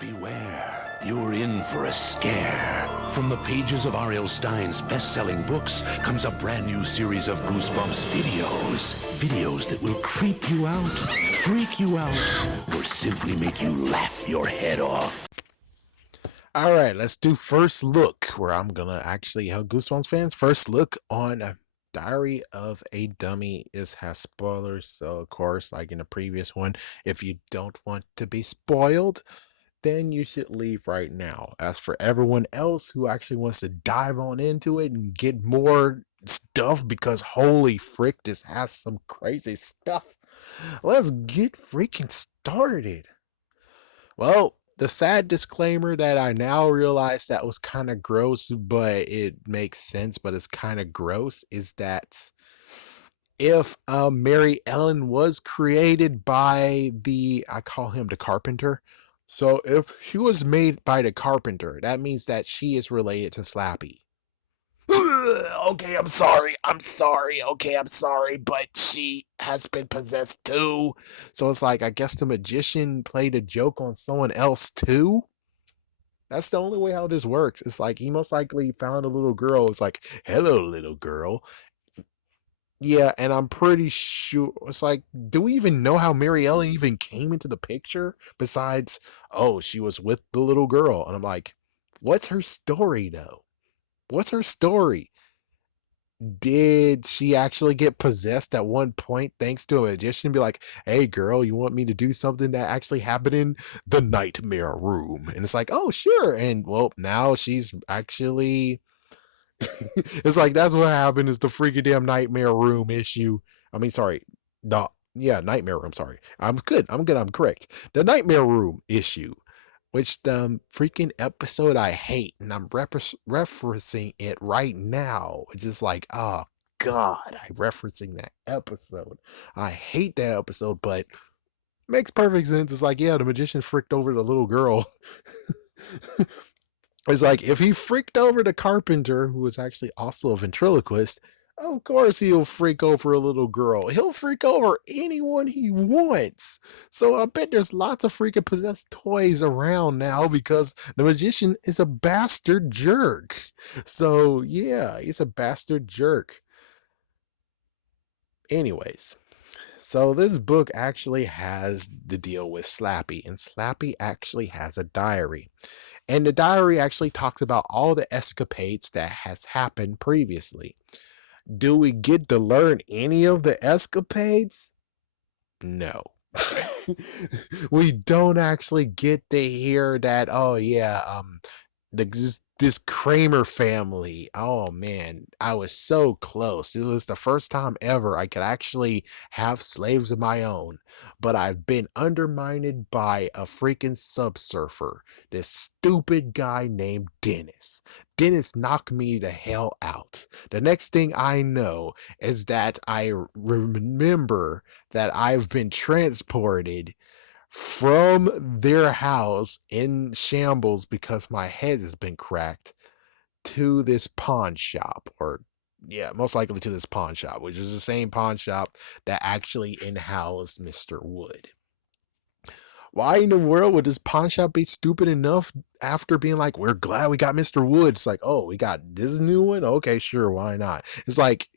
Beware, you're in for a scare. From the pages of R.L. Stein's best-selling books comes a brand new series of Goosebumps videos. Videos that will creep you out, freak you out, or simply make you laugh your head off. Alright, let's do first look, where I'm gonna actually help Goosebumps fans. First look on Diary of a Dummy. This has spoilers, so of course, like in the previous one, if you don't want to be spoiled, then you should leave right now. As for everyone else who actually wants to dive on into it and get more stuff, because holy frick, this has some crazy stuff. Let's get freaking started. Well, the sad disclaimer that I now realize that was kind of gross, but it makes sense, but it's kind of gross, is that if Mary Ellen was created by I call him the carpenter. So if she was made by the carpenter, that means that she is related to Slappy. Okay, I'm sorry. Okay, I'm sorry, but she has been possessed too. So it's like, I guess the magician played a joke on someone else too. That's the only way how this works. It's like he most likely found a little girl. It's like, hello, little girl. Yeah, and I'm pretty sure it's like, do we even know how Mary Ellen even came into the picture? Besides, oh, she was with the little girl. And I'm like, what's her story though? What's her story? Did she actually get possessed at one point thanks to a magician? Be like, hey girl, you want me to do something that actually happened in the nightmare room? And it's like, oh sure. And well, now she's actually it's like, that's what happened, is the freaking damn nightmare room issue. I mean, sorry, the yeah, nightmare room. Sorry, I'm good. I'm correct. The nightmare room issue, which the freaking episode I hate, and I'm referencing it right now. It's just like, oh god, I'm referencing that episode. I hate that episode, but makes perfect sense. It's like, yeah, the magician fricked over the little girl. It's like, if he freaked over the carpenter, who was actually also a ventriloquist, of course he'll freak over a little girl. He'll freak over anyone he wants. So I bet there's lots of freaking possessed toys around now, because the magician is a bastard jerk. So yeah, he's a bastard jerk. Anyways, so this book actually has the deal with Slappy, and Slappy actually has a diary. And the diary actually talks about all the escapades that has happened previously. Do we get to learn any of the escapades? No. We don't actually get to hear that, oh yeah, this Kramer family. Oh man, I was so close. It was the first time ever I could actually have slaves of my own, but I've been undermined by a freaking subsurfer. This stupid guy named Dennis. Dennis knocked me the hell out. The next thing I know is that I remember that I've been transported from their house in shambles because my head has been cracked, to this pawn shop, or yeah, most likely to this pawn shop, which is the same pawn shop that actually in-housed Mr. Wood. Why in the world would this pawn shop be stupid enough after being like, we're glad we got Mr. Wood? It's like, oh, we got this new one? Okay, sure, why not? It's like,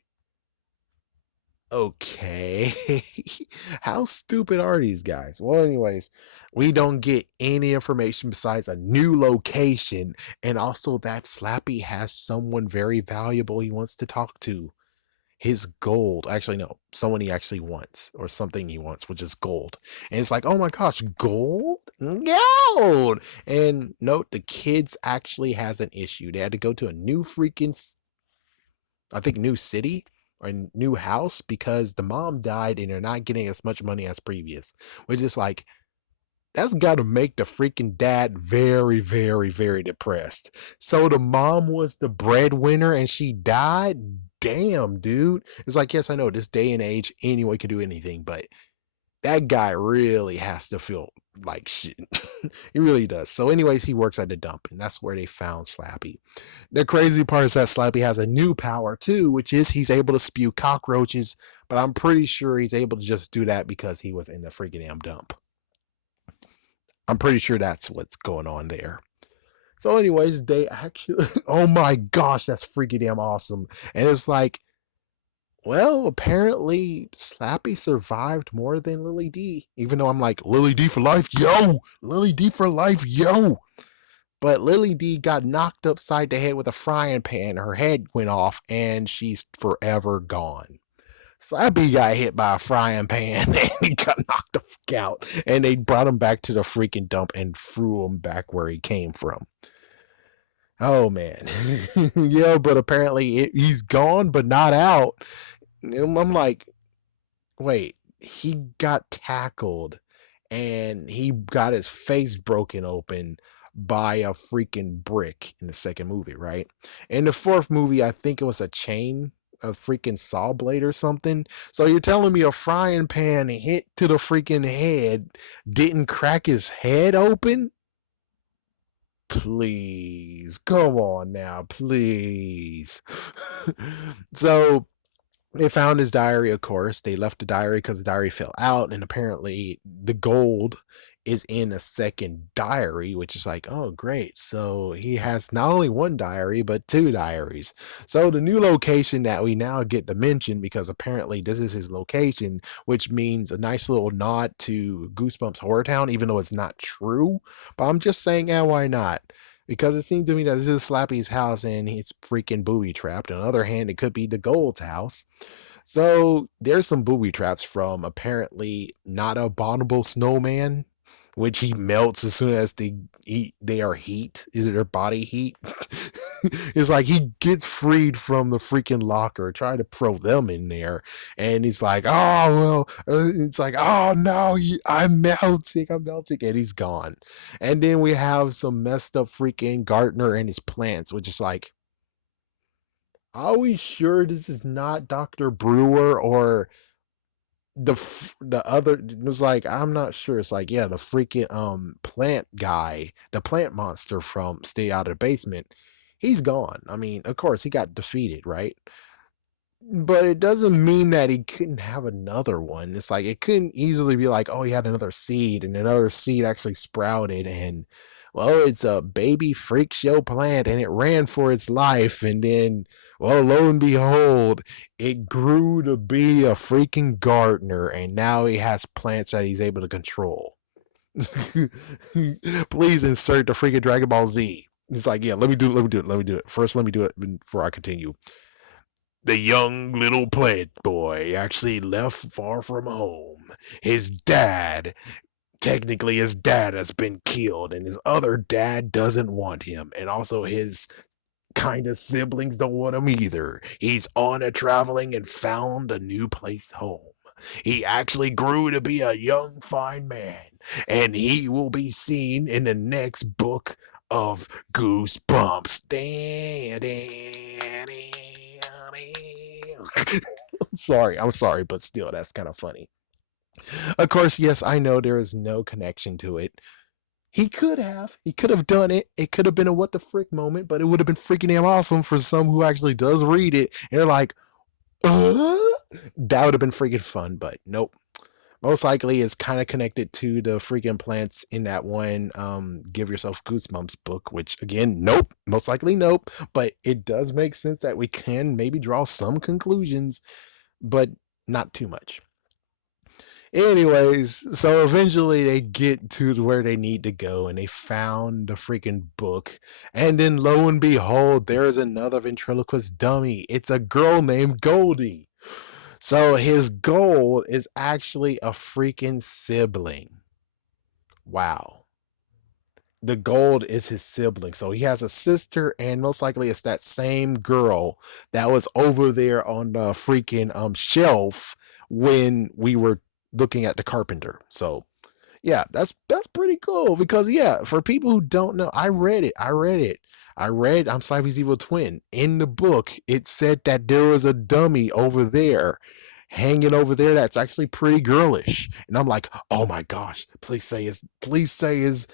okay. How stupid are these guys? Well, anyways, we don't get any information besides a new location, and also that Slappy has someone very valuable he wants to talk to. His gold. Actually, no, someone he actually wants, or something he wants, which is gold. And it's like, oh my gosh, gold? Gold! And note, the kids actually has an issue. They had to go to a new freaking, I think, new city or new house, because the mom died and they're not getting as much money as previous. Which is like, that's got to make the freaking dad very, very, very depressed. So the mom was the breadwinner and she died? Damn, dude. It's like, yes, I know, this day and age, anyone can do anything, but that guy really has to feel like shit. He really does. So anyways, he works at the dump, and that's where they found Slappy. The crazy part is that Slappy has a new power too, which is he's able to spew cockroaches, but I'm pretty sure he's able to just do that because he was in the freaking damn dump. I'm pretty sure that's what's going on there. So, anyways, they actually, oh my gosh, that's freaking damn awesome. And it's like, well, apparently Slappy survived more than Lily D. Even though I'm like, Lily D for life, yo! Lily D for life, yo! But Lily D got knocked upside the head with a frying pan. Her head went off and she's forever gone. Slappy got hit by a frying pan and he got knocked the fuck out. And they brought him back to the freaking dump and threw him back where he came from. Oh man. Yeah, but apparently he's gone but not out. And I'm like, wait, he got tackled and he got his face broken open by a freaking brick in the second movie, right? In the fourth movie, I think it was a chain, a freaking saw blade or something. So you're telling me a frying pan hit to the freaking head didn't crack his head open? Please, come on now, please. So they found his diary, of course. They left the diary because the diary fell out, and apparently the gold is in a second diary, which is like, oh, great. So he has not only one diary, but two diaries. So the new location that we now get to mention, because apparently this is his location, which means a nice little nod to Goosebumps Horror Town, even though it's not true. But I'm just saying, yeah, why not? Because it seems to me that this is Slappy's house and he's freaking booby trapped. On the other hand, it could be the Gold's house. So there's some booby traps from apparently not a abominable snowman, which he melts as soon as they eat. They are heat. Is it their body heat? It's like he gets freed from the freaking locker, try to throw them in there, and he's like, "Oh well," it's like, "Oh no, I'm melting," and he's gone. And then we have some messed up freaking gardener and his plants, which is like, are we sure this is not Dr. Brewer or the other? It was like, I'm not sure. It's like, yeah, the freaking plant guy, the plant monster from Stay Out of the Basement, he's gone. I mean, of course he got defeated, right? But it doesn't mean that he couldn't have another one. It's like it couldn't easily be like, oh, he had another seed and another seed actually sprouted, and well, it's a baby freak show plant and it ran for its life, and then, well, lo and behold, it grew to be a freaking gardener, and now he has plants that he's able to control. Please insert the freaking Dragon Ball Z. It's like, yeah, let me do it. First, let me do it before I continue. The young little plant boy actually left far from home. His dad, technically his dad has been killed, and his other dad doesn't want him, and also his kind of siblings don't want him either. He's on a traveling and found a new place home. He actually grew to be a young fine man, and he will be seen in the next book of Goosebumps. I'm sorry, but still, that's kind of funny. Of course, yes, I know there is no connection to it. He could have done it. It could have been a what the frick moment, but it would have been freaking damn awesome for some who actually does read it. And they're like, uh? That would have been freaking fun, but nope. Most likely it's kind of connected to the freaking plants in that one Give Yourself Goosebumps book, which again, nope. Most likely nope. But it does make sense that we can maybe draw some conclusions, but not too much. Anyways, so eventually they get to where they need to go and they found the freaking book. And then lo and behold, there is another ventriloquist dummy. It's a girl named Goldie. So his goal is actually a freaking sibling. Wow. The gold is his sibling. So he has a sister, and most likely it's that same girl that was over there on the freaking shelf when we were looking at the carpenter. So yeah, that's pretty cool because yeah, for people who don't know, I read it. I read I'm Slappy's Evil Twin. In the book, it said that there was a dummy over there, hanging over there that's actually pretty girlish. And I'm like, oh my gosh, please say is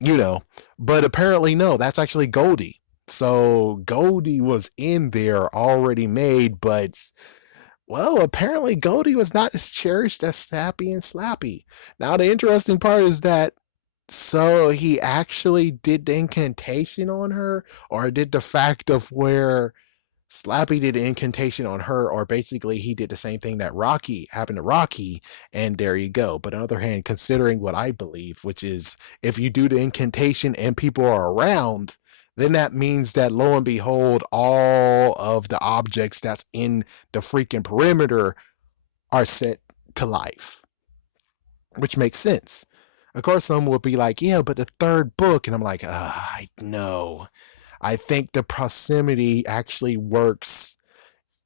you know. But apparently no, that's actually Goldie. So Goldie was in there already made, but well, apparently Goldie was not as cherished as Slappy and Slappy. Now the interesting part is that So he actually did the incantation on her, or did the fact of where Slappy did an incantation on her, or basically he did the same thing that Rocky happened to Rocky, and there you go. But on the other hand, considering what I believe, which is if you do the incantation and people are around, then that means that lo and behold, all of the objects that's in the freaking perimeter are set to life, which makes sense. Of course, some will be like, yeah, but the third book. And I'm like, I know. I think the proximity actually works.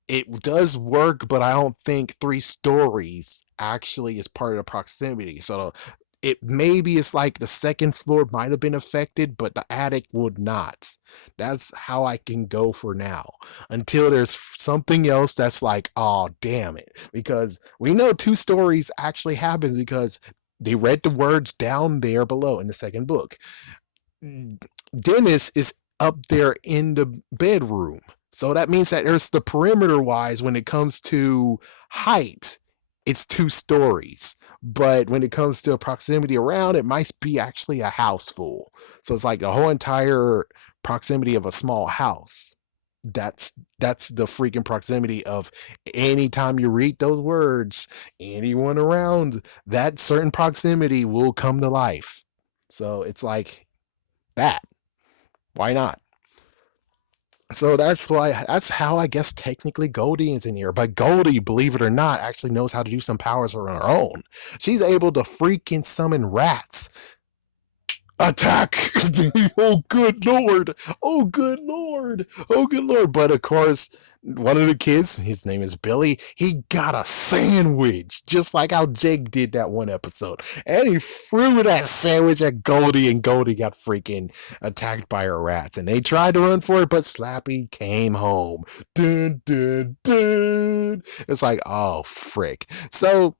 It does work, but I don't think three stories actually is part of the proximity. So it maybe it's like the second floor might have been affected, but the attic would not. That's how I can go for now. Until there's something else that's like, oh damn it. Because we know two stories actually happens because they read the words down there below in the second book. Dennis is up there in the bedroom. So that means that there's the perimeter wise when it comes to height, it's two stories. But when it comes to proximity around, it might be actually a house full. So it's like the whole entire proximity of a small house. That's the freaking proximity of anytime you read those words, anyone around that certain proximity will come to life. So it's like that. Why not? So that's how I guess technically Goldie is in here. But Goldie, believe it or not, actually knows how to do some powers on her own. She's able to freaking summon rats. Attack! Oh good lord! Oh good lord! Oh good lord! But of course, one of the kids, his name is Billy, he got a sandwich, just like how Jake did that one episode. And he threw that sandwich at Goldie, and Goldie got freaking attacked by her rats. And they tried to run for it, but Slappy came home. Dun, dun, dun. It's like, oh frick. So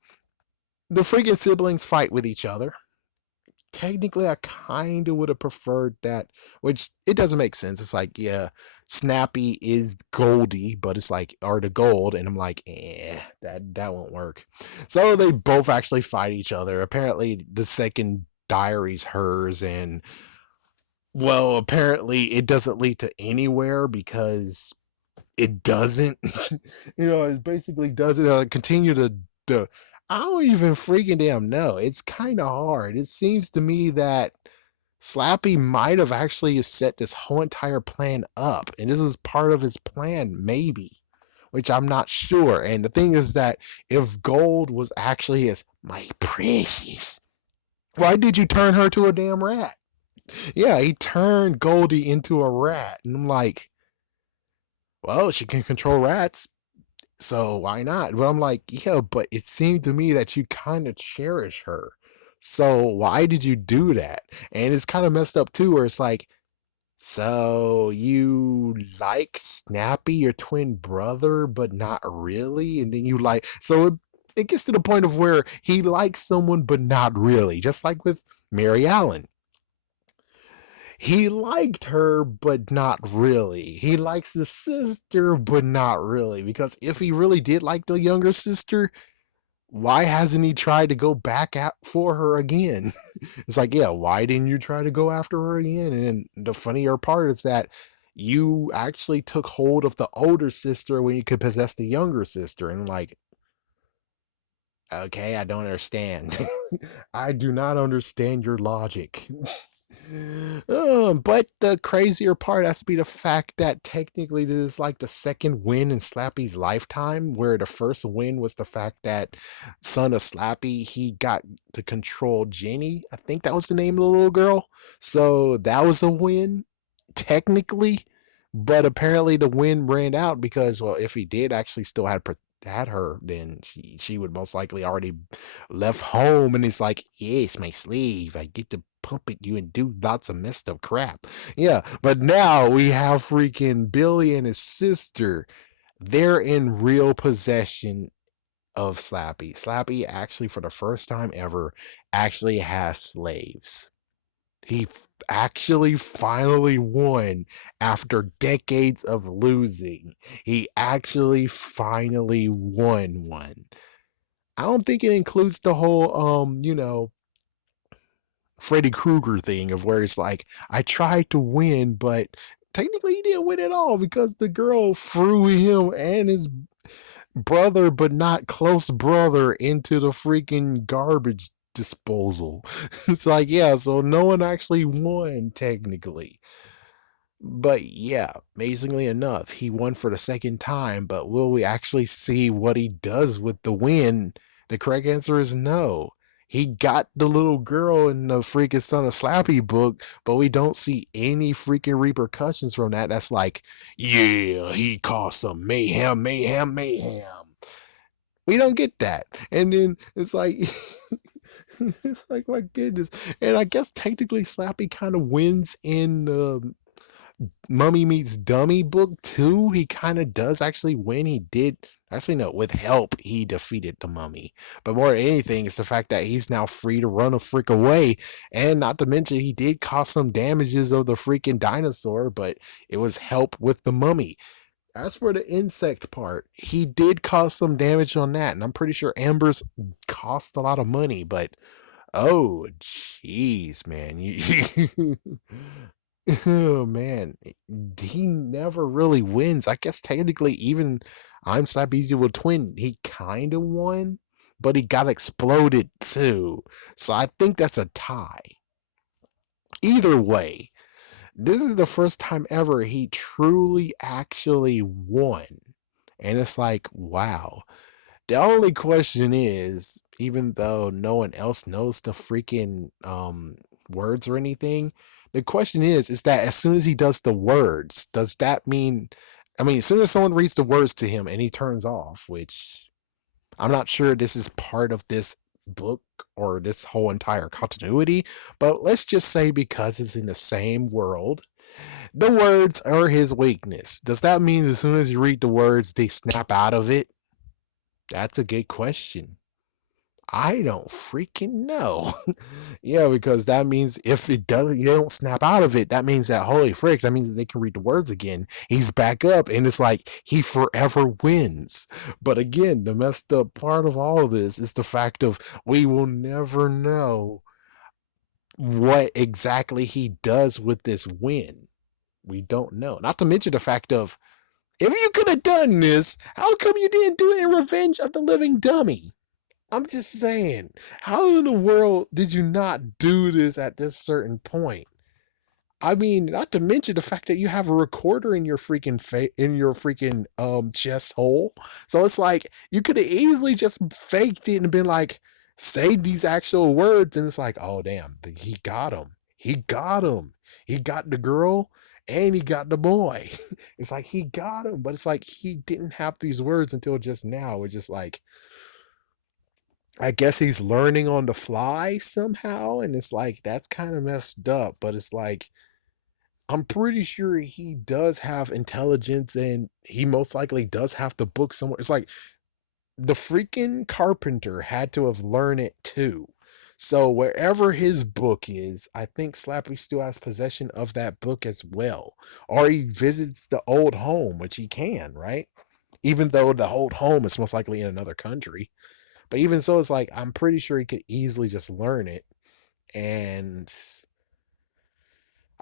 the freaking siblings fight with each other. Technically I kind of would have preferred that, which it doesn't make sense. It's like, yeah, Snappy is Goldie, but it's like, or the gold, and I'm like, that won't work. So they both actually fight each other. Apparently, the second diary's hers, and well, apparently it doesn't lead to anywhere because it doesn't. It basically doesn't continue to. I don't even freaking damn know. It's kind of hard. It seems to me that Slappy might have actually set this whole entire plan up, and this was part of his plan, maybe, which I'm not sure. And the thing is that if Gold was actually his my precious, why did you turn her to a damn rat? Yeah, he turned Goldie into a rat, and I'm like, well, she can control rats, so why not? But I'm like, yeah, but it seemed to me that you kind of cherish her. So why did you do that? And it's kind of messed up too, where it's like, so you like Snappy, your twin brother, but not really? And then you like, so it gets to the point of where he likes someone, but not really. Just like with Mary Allen. He liked her, but not really. He likes the sister, but not really. Because if he really did like the younger sister, why hasn't he tried to go back out for her again? It's like, yeah, why didn't you try to go after her again? And the funnier part is that you actually took hold of the older sister when you could possess the younger sister. And like, okay, I don't understand. I do not understand your logic. But the crazier part has to be the fact that technically this is like the second win in Slappy's lifetime, where the first win was the fact that son of Slappy, he got to control Jenny. I think that was the name of the little girl. So that was a win, technically. But apparently the win ran out because, well, if he did actually still had her, then she would most likely already left home, and it's like, yes, my slave, I get to puppet you and do lots of messed up crap. Yeah, but now we have freaking Billy and his sister. They're in real possession of Slappy. Slappy actually, for the first time ever, actually has slaves. He actually finally won after decades of losing. He actually finally won one. I don't think it includes the whole Freddy Krueger thing of where it's like, I tried to win, but technically he didn't win at all because the girl threw him and his brother, but not close brother, into the freaking garbage disposal. It's like, yeah, so no one actually won technically. But yeah, amazingly enough, he won for the second time. But will we actually see what he does with the win? The correct answer is no. He got the little girl in the freaking Son of Slappy book, but we don't see any freaking repercussions from that. That's like, yeah, he caused some mayhem, mayhem, mayhem. We don't get that. And then it's like, it's like, my goodness. And I guess technically Slappy kind of wins in the Mummy Meets Dummy book too. He kind of does actually win. He did actually no, with help he defeated the mummy. But more than anything, it's the fact that he's now free to run a freak away, and not to mention he did cause some damages of the freaking dinosaur, but it was help with the mummy. As for the insect part, he did cause some damage on that, and I'm pretty sure Amber's cost a lot of money, but oh, jeez, man. Oh, man. He never really wins. I guess technically, even I'm Slappy's Evil Twin, he kind of won, but he got exploded too. So I think that's a tie. Either way, this is the first time ever he truly actually won. And it's like, wow. The only question is, even though no one else knows the freaking words or anything, the question is that as soon as he does the words, does that mean, I mean, as soon as someone reads the words to him and he turns off, which I'm not sure this is part of this book or this whole entire continuity, but let's just say because it's in the same world, the words are his weakness. Does that mean as soon as you read the words, they snap out of it? That's a good question. I don't freaking know. Yeah, because that means if it doesn't, you don't snap out of it, that means that, holy frick, that means that they can read the words again. He's back up, and it's like he forever wins. But again, the messed up part of all of this is the fact of we will never know what exactly he does with this win. We don't know. Not to mention the fact of if you could have done this, how come you didn't do it in Revenge of the Living Dummy? I'm just saying, how in the world did you not do this at this certain point? I mean, not to mention the fact that you have a recorder in your freaking in your freaking chest hole. So it's like you could have easily just faked it and been like, say these actual words, and it's like, oh damn, he got him. He got him. He got the girl and he got the boy. It's like he got him, but it's like he didn't have these words until just now. It's just like I guess he's learning on the fly somehow, and it's like that's kind of messed up, but it's like I'm pretty sure he does have intelligence and he most likely does have the book somewhere. It's like the freaking carpenter had to have learned it too. So wherever his book is, I think Slappy still has possession of that book as well. Or he visits the old home, which he can, right? Even though the old home is most likely in another country. But even so, it's like I'm pretty sure he could easily just learn it. And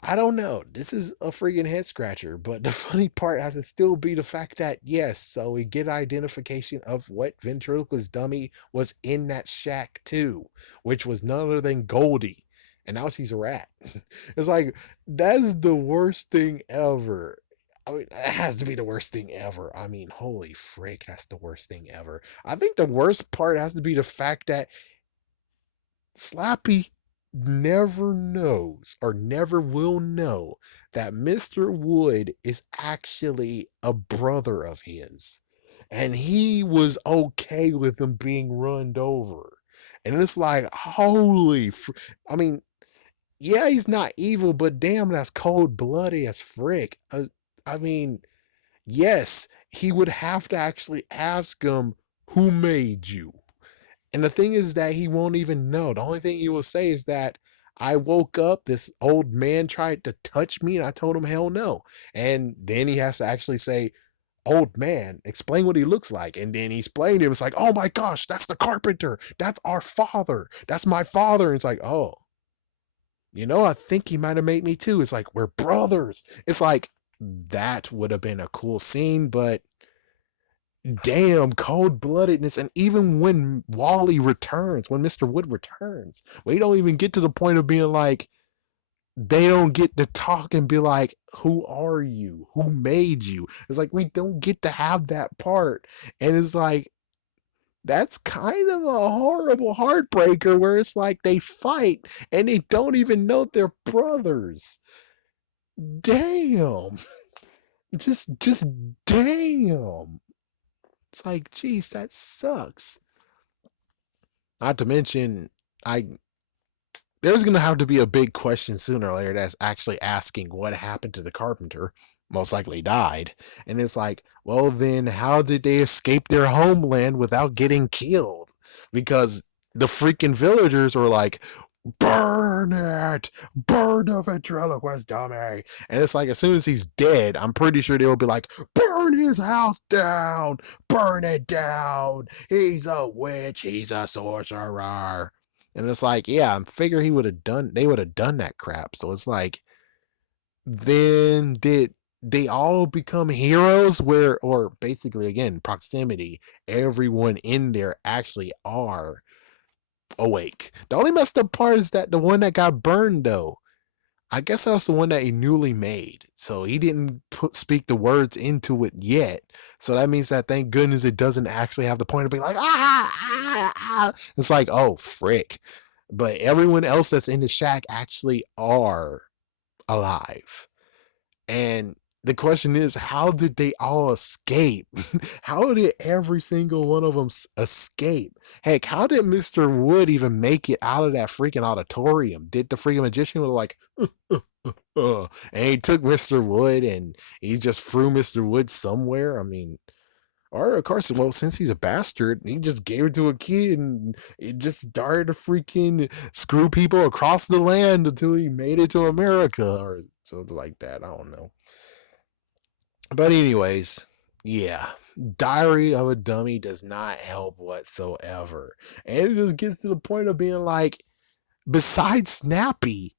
I don't know. This is a freaking head scratcher. But the funny part has to still be the fact that yes, so we get identification of what ventriloquist dummy was in that shack too, which was none other than Goldie. And now she's a rat. It's like that's the worst thing ever. I mean, it has to be the worst thing ever. I mean, holy frick, that's the worst thing ever. I think the worst part has to be the fact that Slappy never knows or never will know that Mr. Wood is actually a brother of his. And he was okay with him being runned over. And it's like, I mean, yeah, he's not evil, but damn, that's cold blooded as frick. I mean, yes, he would have to actually ask him, who made you? And the thing is that he won't even know. The only thing he will say is that I woke up, this old man tried to touch me, and I told him hell no. And then he has to actually say, old man, explain what he looks like. And then he explained to him, it's like, oh my gosh, that's the carpenter. That's our father. That's my father. And it's like, oh. I think he might have made me too. It's like, we're brothers. It's like, that would have been a cool scene, but damn, cold bloodedness. And even when Wally returns, when Mr. Wood returns, we don't even get to the point of being like, they don't get to talk and be like, who are you? Who made you? It's like, we don't get to have that part. And it's like, that's kind of a horrible heartbreaker where it's like they fight and they don't even know they're brothers. Damn. Just damn. It's like, geez, that sucks. Not to mention, I there's gonna have to be a big question sooner or later that's actually asking what happened to the carpenter. Most likely died. And it's like, well, then how did they escape their homeland without getting killed? Because the freaking villagers were like, burn it, burn the ventriloquist dummy. And it's like, as soon as he's dead, I'm pretty sure they will be like, burn his house down, burn it down. He's a witch, he's a sorcerer. And it's like, yeah, I figure they would have done that crap. So it's like, then did they all become heroes or basically, again, proximity, everyone in there actually are awake. The only messed up part is that the one that got burned, though, I guess that was the one that he newly made. So he didn't speak the words into it yet. So that means that, thank goodness, it doesn't actually have the point of being like, It's like, oh, frick. But everyone else that's in the shack actually are alive. And the question is, how did they all escape? How did every single one of them escape? Heck, how did Mr. Wood even make it out of that freaking auditorium? Did the freaking magician was like, and he took Mr. Wood and he just threw Mr. Wood somewhere? I mean, or of course, well, since he's a bastard, he just gave it to a kid and it just started to freaking screw people across the land until he made it to America or something like that. I don't know. But anyways, yeah. Diary of a Dummy does not help whatsoever. And it just gets to the point of being like, besides Snappy,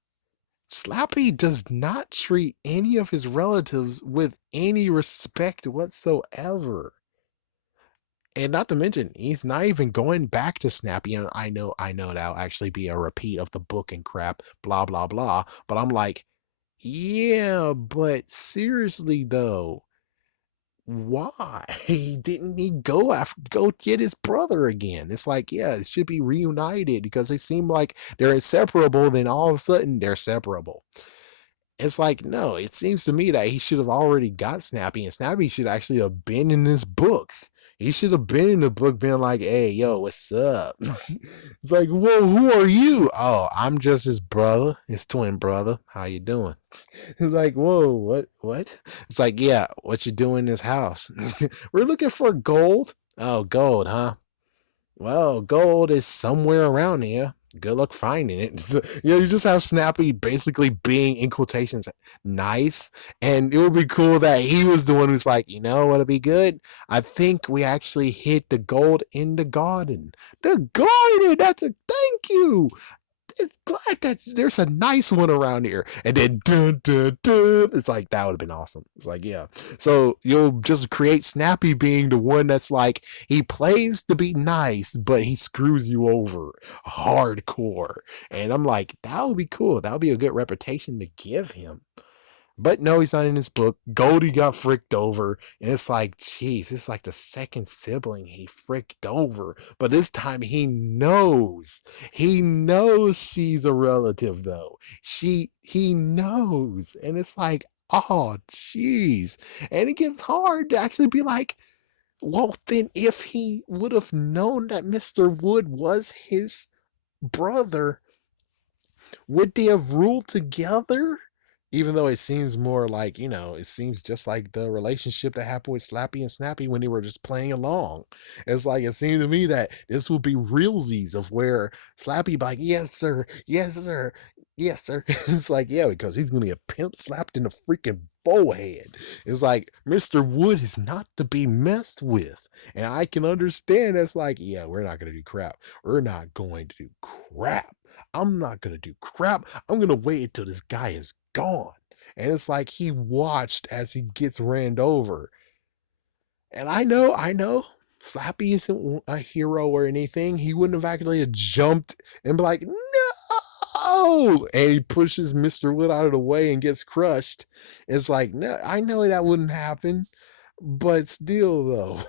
Slappy does not treat any of his relatives with any respect whatsoever. And not to mention, he's not even going back to Snappy. And I know that'll actually be a repeat of the book and crap, blah, blah, blah. But I'm like, yeah, but seriously though, why didn't he go get his brother again? It's like, yeah, it should be reunited because they seem like they're inseparable. Then all of a sudden they're separable. It's like, no, it seems to me that he should have already got Snappy, and Snappy should actually have been in this book. He should have been in the book being like, hey, yo, what's up? It's like, whoa, who are you? Oh, I'm just his brother, his twin brother. How you doing? It's like, whoa, what? It's like, yeah, what you doing in this house? We're looking for gold. Oh, gold, huh? Well, gold is somewhere around here. Good luck finding it. So, you just have Snappy basically being, in quotations, nice. And it would be cool that he was the one who's like, what'd be good? I think we actually hid the gold in the garden. The garden! That's a thank you! It's glad that there's a nice one around here. And then dun dun dun. It's like, that would have been awesome. It's like, yeah. So you'll just create Snappy being the one that's like, he plays to be nice, but he screws you over hardcore. And I'm like, that would be cool. That would be a good reputation to give him. But no, he's not in this book. Goldie got fricked over. And it's like, geez, it's like the second sibling he fricked over. But this time he knows. He knows she's a relative, though. He knows. And it's like, oh, jeez. And it gets hard to actually be like, well, then if he would have known that Mr. Wood was his brother, would they have ruled together? Even though it seems more like, it seems just like the relationship that happened with Slappy and Snappy when they were just playing along. It's like, it seemed to me that this would be realsies of where Slappy be like, yes, sir, Yes, sir. It's like, yeah, because he's gonna get pimp slapped in the freaking forehead. It's like Mr. Wood is not to be messed with. And I can understand that's like, yeah, we're not gonna do crap. We're not going to do crap. I'm not gonna do crap. I'm gonna wait until this guy is gone. And it's like he watched as he gets ran over. And I know, Slappy isn't a hero or anything. He wouldn't have actually jumped and be like, no! And he pushes Mr. Wood out of the way and gets crushed. It's like, no, I know that wouldn't happen. But still, though,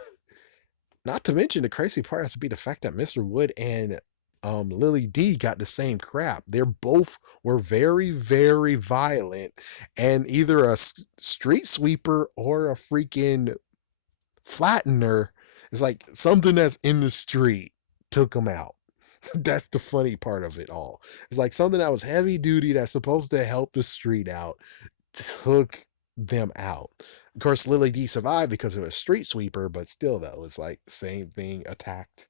not to mention the crazy part has to be the fact that Mr. Wood and Lily D got the same crap. They're both were very, very violent, and either a street sweeper or a freaking flattener is like something that's in the street took him out. That's the funny part of it all. It's like something that was heavy duty that's supposed to help the street out took them out. Of course, Lily D survived because of a street sweeper, but still, though, it's like same thing attacked.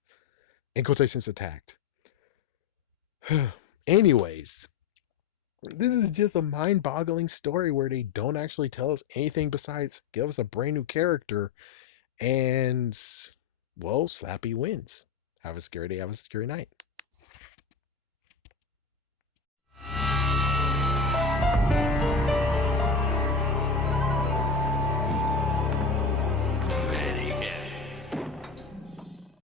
In quotations, attacked. Anyways, this is just a mind boggling story where they don't actually tell us anything besides give us a brand new character. And, well, Slappy wins. Have a scary day, have a scary night.